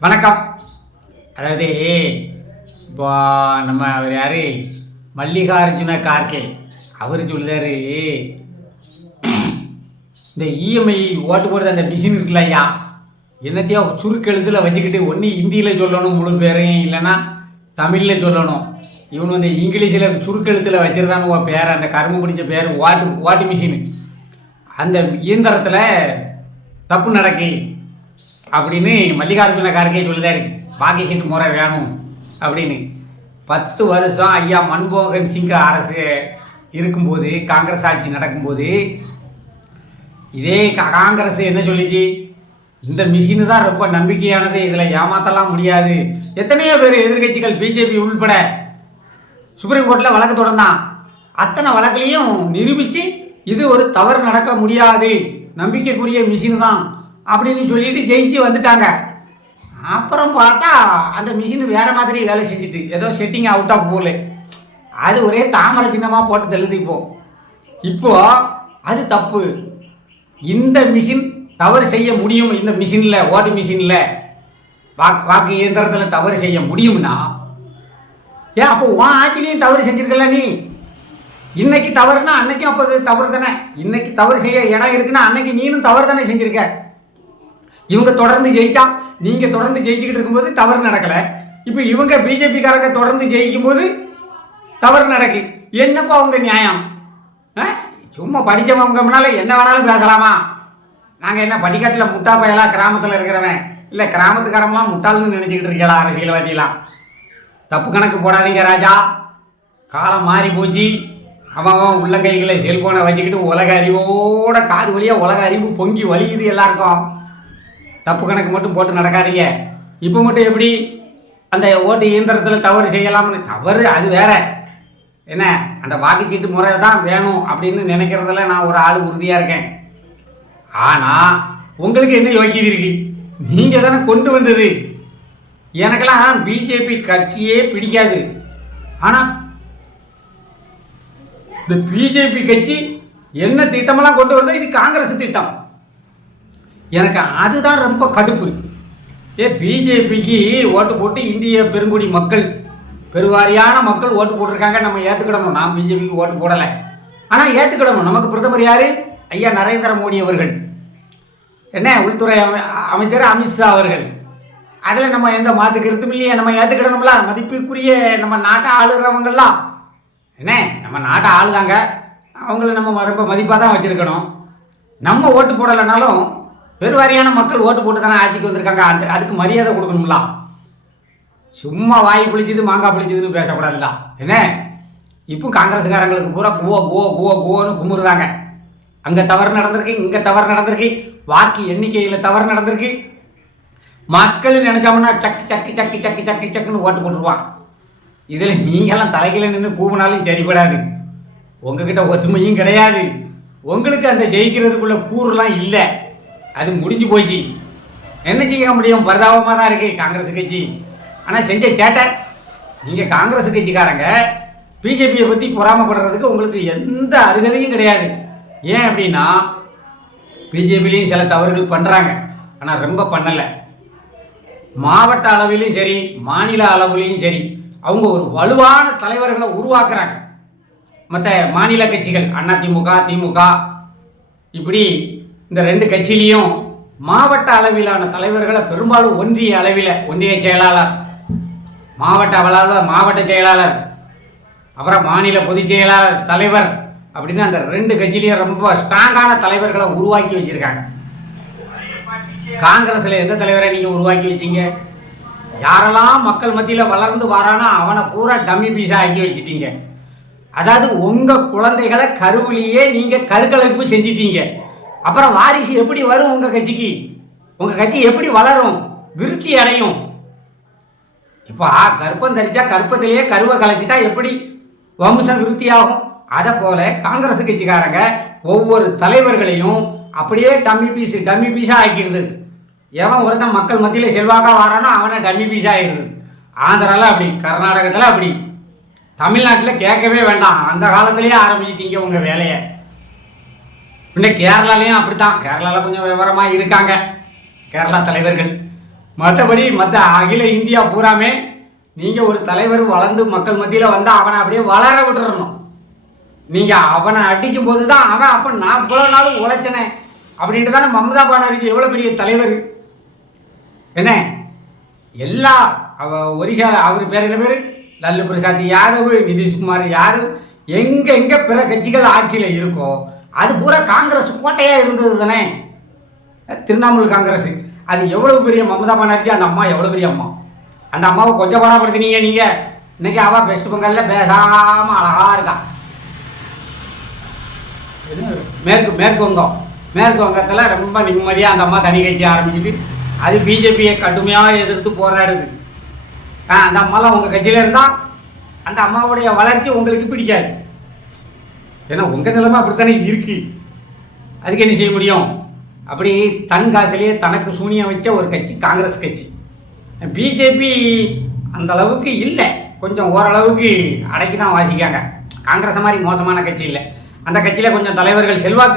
வணக்கம். அதாவது இப்போ நம்ம அவர் யார்? மல்லிகார்ஜுன கார்கே. அவர் சொல்றாரு இந்த இஎம்ஐ ஓட்டு போடுறது அந்த மிஷின் இருக்குல்ல ஐயா? என்னத்தையோ சுருக்கெழுத்தில் வச்சுக்கிட்டு ஒன்று ஹிந்தியில் சொல்லணும் முழு பேரையும் இல்லைன்னா தமிழில் சொல்லணும். இவனு வந்து இங்கிலீஷில் சுருக்கெழுத்தில் வச்சுருந்தானு உன் பேர் அந்த கரும்பு பிடிச்ச பேர் வாட்டு வாட்டு மிஷின் அந்த இயந்திரத்தில் தப்பு நடக்கு. அப்படின்னு மல்லிகார்ஜுன கார்கே சொல்லுதாரு பாக்கி சீட்டு முறை வேணும். அப்படின்னு. பத்து வருஷம் ஐயா மன்மோகன் சிங் அரசு இருக்கும்போது காங்கிரஸ் ஆட்சி நடக்கும்போது இதே காங்கிரஸ் என்ன சொல்லிச்சு? இந்த மிஷினு தான் ரொம்ப நம்பிக்கையானது. இதில் ஏமாத்தலாம் முடியாது. எத்தனையோ பேர் எதிர்க்கட்சிகள் பிஜேபி உள்பட சுப்ரீம் கோர்ட்டில் வழக்கு தொடர்ந்தான். அத்தனை வழக்குலையும் நிரூபித்து இது ஒரு தவறு நடக்க முடியாது. நம்பிக்கைக்குரிய மிஷின் தான். அப்படின்னு சொல்லிட்டு ஜெயிச்சு வந்துட்டாங்க. அப்புறம் பார்த்தா அந்த மிஷின் வேறு மாதிரி வேலை செஞ்சுட்டு ஏதோ செட்டிங் அவுட் ஆஃப் அது ஒரே தாமரை சின்னமாக போட்டு தள்ளுது இப்போ. இப்போ அது தப்பு. இந்த மிஷின் தவறு செய்ய முடியும் இந்த மிஷினில் ஓட்டு மிஷினில் வாக்கு வாக்கு இயந்திரத்தில் தவறு செய்ய முடியும்னா ஏன் அப்போ உன் ஆட்சிலையும் தவறு செஞ்சிருக்கல நீ? இன்னைக்கு தவறுனா அன்னைக்கும் அப்போ தவறு தானே? இன்னைக்கு தவறு செய்ய இடம் இருக்குன்னா அன்னைக்கு நீனும் தவறு தானே செஞ்சுருக்க? இவங்க தொடர்ந்து ஜெயிச்சா நீங்கள் தொடர்ந்து ஜெயிச்சுக்கிட்டு இருக்கும்போது தவறு நடக்கலை. இப்போ இவங்க பிஜேபிக்காரங்க தொடர்ந்து ஜெயிக்கும் போது தவறு நடக்கு. என்னப்பா அவங்க நியாயம்? ஆ? சும்மா படித்தவங்க முன்னால என்ன வேணாலும் பேசலாமா? நாங்கள் என்ன படிக்கட்டில் முட்டா பயலா கிராமத்தில் இருக்கிறவன்? இல்லை கிராமத்துக்காரம்லாம் முட்டாள்னு நினச்சிக்கிட்டு இருக்கீங்களா அரசியல்வாதிலாம் தப்பு கணக்கு போடாதீங்க ராஜா. காலம் மாறி போச்சு. அவன் அவன் உள்ளங்கைகளை செல்போனை வச்சுக்கிட்டு உலக அறிவோட காது வழியாக உலக அறிவு பொங்கி வலிக்குது எல்லாருக்கும். தப்பு கணக்கு மட்டும் போட்டு நடக்காதீங்க. இப்போ மட்டும் எப்படி அந்த ஓட்டு இயந்திரத்தில் தவறு செய்யலாம்னு? தவறு அது வேற. என்ன அந்த வாக்குச்சீட்டு முறை தான் வேணும் அப்படின்னு நினைக்கிறதுல நான் ஒரு ஆள் உறுதியாக இருக்கேன். ஆனால் உங்களுக்கு என்ன யோக்கியது இருக்கு? நீங்கள் தானே கொண்டு வந்தது. எனக்கெல்லாம் பிஜேபி கட்சியே பிடிக்காது. ஆனால் இந்த பிஜேபி கட்சி என்ன திட்டமெல்லாம் கொண்டு வந்தா இது காங்கிரஸ் திட்டம். எனக்கு அதுதான் ரொம்ப கடுப்பு. ஏ பிஜேபிக்கு ஓட்டு போட்டு இந்திய பெருங்குடி மக்கள் பெருவாரியான மக்கள் ஓட்டு போட்டிருக்காங்க நம்ம ஏற்றுக்கிடணும் நான் பிஜேபிக்கு ஓட்டு போடலை. ஆனால் ஏற்றுக்கிடணும் நமக்கு பிரதமர் யார்? ஐயா நரேந்திர மோடி அவர்கள். என்ன உள்துறை அமை அமைச்சர் அமித்ஷா அவர்கள். அதில் நம்ம எந்த மாற்று கருத்தும் இல்லையே. நம்ம ஏற்றுக்கிடணும்ல மதிப்புக்குரிய நம்ம நாட்டை ஆளுறவங்கெல்லாம். என்ன நம்ம நாட்டை ஆளுதாங்க. அவங்கள நம்ம ரொம்ப மதிப்பாக தான் வச்சுருக்கணும். நம்ம ஓட்டு போடலைனாலும் பெருவாரியான மக்கள் ஓட்டு போட்டு தானே ஆட்சிக்கு வந்திருக்காங்க? அந்த அதுக்கு மரியாதை கொடுக்கணும்ல. சும்மா வாய் புளிச்சது மாங்காய் புளிச்சதுன்னு பேசக்கூடாதுல்ல என்ன? இப்போ காங்கிரஸ்காரங்களுக்கு பூரா குவோ குவோ குவோ குவோன்னு குமுறுதாங்க அங்கே தவறு நடந்திருக்கு இங்கே தவறு நடந்திருக்கு. வாக்கு எண்ணிக்கையில் தவறு நடந்திருக்கு. மக்கள் நினச்சோம்னா சக்கு சக்கு சக்கு சக்கு சக்கு சக்குன்னு ஓட்டு போட்டுருவான். இதில் நீங்கள்லாம் தலைகீழ நின்று கூவினாலும் சரிப்படாது உங்ககிட்ட ஒற்றுமையும் கிடையாது. உங்களுக்கு அந்த ஜெயிக்கிறதுக்குள்ள கூறுலாம் இல்லை. அது முடிஞ்சு போச்சு. என்ன செய்ய முடியும்? பரிதாபமாக தான் இருக்குது காங்கிரஸ் கட்சி. ஆனால் செஞ்ச சேட்டை நீங்கள் காங்கிரஸ் கட்சிக்காரங்க பிஜேபியை பற்றி பொறாமப்படுறதுக்கு உங்களுக்கு எந்த அருகதையும் கிடையாது. ஏன் அப்படின்னா பிஜேபிலையும் சில தவறுகள் பண்ணுறாங்க ஆனால் ரொம்ப பண்ணலை. மாவட்ட அளவிலையும் சரி மாநில அளவுலேயும் சரி அவங்க ஒரு வலுவான தலைவர்களை உருவாக்குறாங்க. மற்ற மாநில கட்சிகள் அதிமுக திமுக இப்படி இந்த ரெண்டு கட்சியிலையும் மாவட்ட அளவிலான தலைவர்களை பெரும்பாலும் ஒன்றிய அளவில் ஒன்றிய செயலாளர் மாவட்ட அளவில் மாவட்ட செயலாளர் அப்புறம் மாநில பொதுச் செயலாளர் தலைவர் அப்படின்னு அந்த ரெண்டு கட்சியிலையும் ரொம்ப ஸ்ட்ராங்கான தலைவர்களை உருவாக்கி வச்சிருக்காங்க. காங்கிரஸில் எந்த தலைவரை நீங்கள் உருவாக்கி வச்சீங்க? யாரெல்லாம் மக்கள் மத்தியில் வளர்ந்து வரானோ அவனை பூரா டம்மி பீஸாக ஆக்கி வச்சிட்டீங்க. அதாவது உங்கள் குழந்தைகளை கருவிலேயே நீங்கள் கருக்கலைப்பு செஞ்சிட்டீங்க. அப்புறம் வாரிசு எப்படி வரும் உங்கள் கட்சிக்கு? உங்கள் கட்சி எப்படி வளரும்? விருத்தி அடையும். இப்போ கருப்பம் தரிச்சா கருப்பத்திலேயே கருவை கலைச்சிட்டா எப்படி வம்சம் விருத்தியாகும்? அதை போல காங்கிரஸ் கட்சிக்காரங்க ஒவ்வொரு தலைவர்களையும் அப்படியே டம்மி பீஸ் டம்மி பீஸாக ஆக்கிடுது. எவன் ஒருத்தன் மக்கள் மத்தியில் செல்வாக்காக வரானோ அவனை டம்மி பீஸாக ஆகிடுது ஆந்திராவில் அப்படி கர்நாடகத்தில் அப்படி. தமிழ்நாட்டில் கேட்கவே வேண்டாம். அந்த காலத்திலேயே ஆரம்பிச்சிட்டீங்க உங்கள் வேலையை. இன்னும் கேரளாலையும் அப்படித்தான். கேரளாவில் கொஞ்சம் விவரமாக இருக்காங்க. கேரளா தலைவர்கள். மற்றபடி மற்ற அகில இந்தியா பூராமே நீங்கள் ஒரு தலைவர் வளர்ந்து மக்கள் மத்தியில் வந்தால் அவனை அப்படியே வளர விட்டுறணும். நீங்கள் அவனை அடிக்கும் போது தான் அவன் அப்போ நான் இவ்வளோ நாள் உழைச்சனே அப்படின்ட்டு தானே மமதா பானர்ஜி எவ்வளோ பெரிய தலைவர்? என்ன? எல்லா அவ ஒரிசா அவர் பேர் என்ன பேர்? லல்லு பிரசாத் யாதவ் நிதிஷ்குமார் யாதவ் எங்கே எங்கே பிற கட்சிகள் ஆட்சியில் இருக்கோ அது பூரா காங்கிரஸ் கோட்டையாக இருந்தது தானே? திரிணாமுல் காங்கிரஸ். அது எவ்வளோ பெரிய மமதா பானர்ஜி அந்த அம்மா எவ்வளோ பெரிய அம்மா? அந்த அம்மாவை கொஞ்சம் படப்படுத்தினீங்க நீங்கள் இன்னைக்கு அவள் வெஸ்ட் பெங்காலில் பேசாமல் அழகாக இருக்கா? மேற்கு மேற்கு வங்கம். மேற்கு வங்கத்தில் ரொம்ப நிம்மதியாக அந்த அம்மா தனி கட்சி ஆரம்பிச்சுட்டு அது பிஜேபியை கடுமையாக எதிர்த்து போராடுது. ஆ அந்த அம்மாலாம் உங்கள் கட்சியில் இருந்தால் அந்த அம்மாவுடைய வளர்ச்சி உங்களுக்கு பிடிக்காது. ஏன்னா உங்கள் நிலைமை அப்படித்தானே இருக்கு. அதுக்கு என்ன செய்ய முடியும்? அப்படி தன் காசுலேயே தனக்கு சூனியம் வச்ச ஒரு கட்சி காங்கிரஸ் கட்சி. பிஜேபி அந்த அளவுக்கு இல்லை. கொஞ்சம் ஓரளவுக்கு அடக்கி தான் வாசிக்காங்க காங்கிரஸ் மாதிரி மோசமான கட்சி இல்லை. அந்த கட்சியில் கொஞ்சம் தலைவர்கள் செல்வாக்கு